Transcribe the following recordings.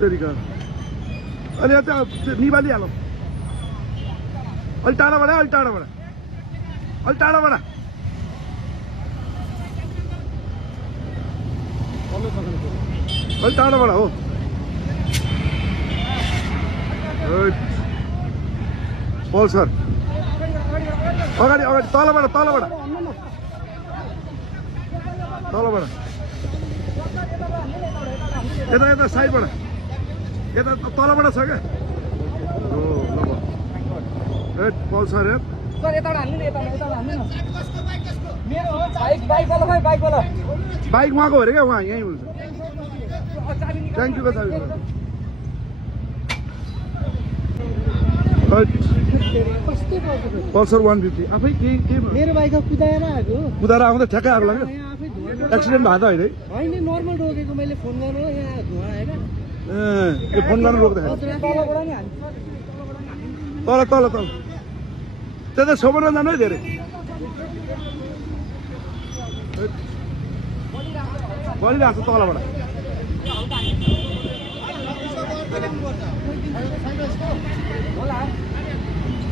तरिका अलि यता निभालिहालौँ अलि टाढाबाट अलि टाढाबाट अलि टाढाबाट अलि टाढाबाट हो पल्सर अगाडि अगाडि तलबाट तलबाट तलबाट यता यता साइडबाट यता तलबाट छ क्या हो ल पल्सर बाइक उहाँको अरे क्या उहाँ यहीँ हुन्छ थ्याङ्क यू चाबी पल्सर 150 आफै के मेरो बाइक कुदाएर आएको कुदाएर आउँदा ठ्याक्कै आगो लाग्यो एक्सिडेन्ट भएको त होइन होइन नर्मल रोकेको मैले फोन गर्नु यहाँ धुवा आएर ए फोन गर्नु रोक्दाखेरि तल तल तल त्यता छेउबाट जानु है धेरै बलिरहेको छ तलबाट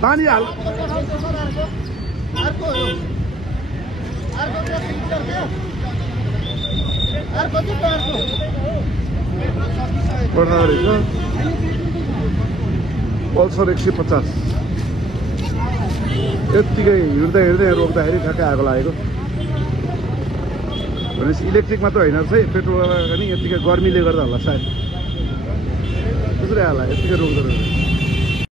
पानी हाल पल्सर 150 यत्तिकै हिँड्दै हिँड्दै रोक्दाखेरि ठ्याक्कै आगो लागेको भनेपछि इलेक्ट्रिक मात्र होइन रहेछ है पेट्रोल पनि यत्तिकै गर्मीले गर्दा होला सायद त्यसरी होला यत्तिकै रोक्दो रहेछ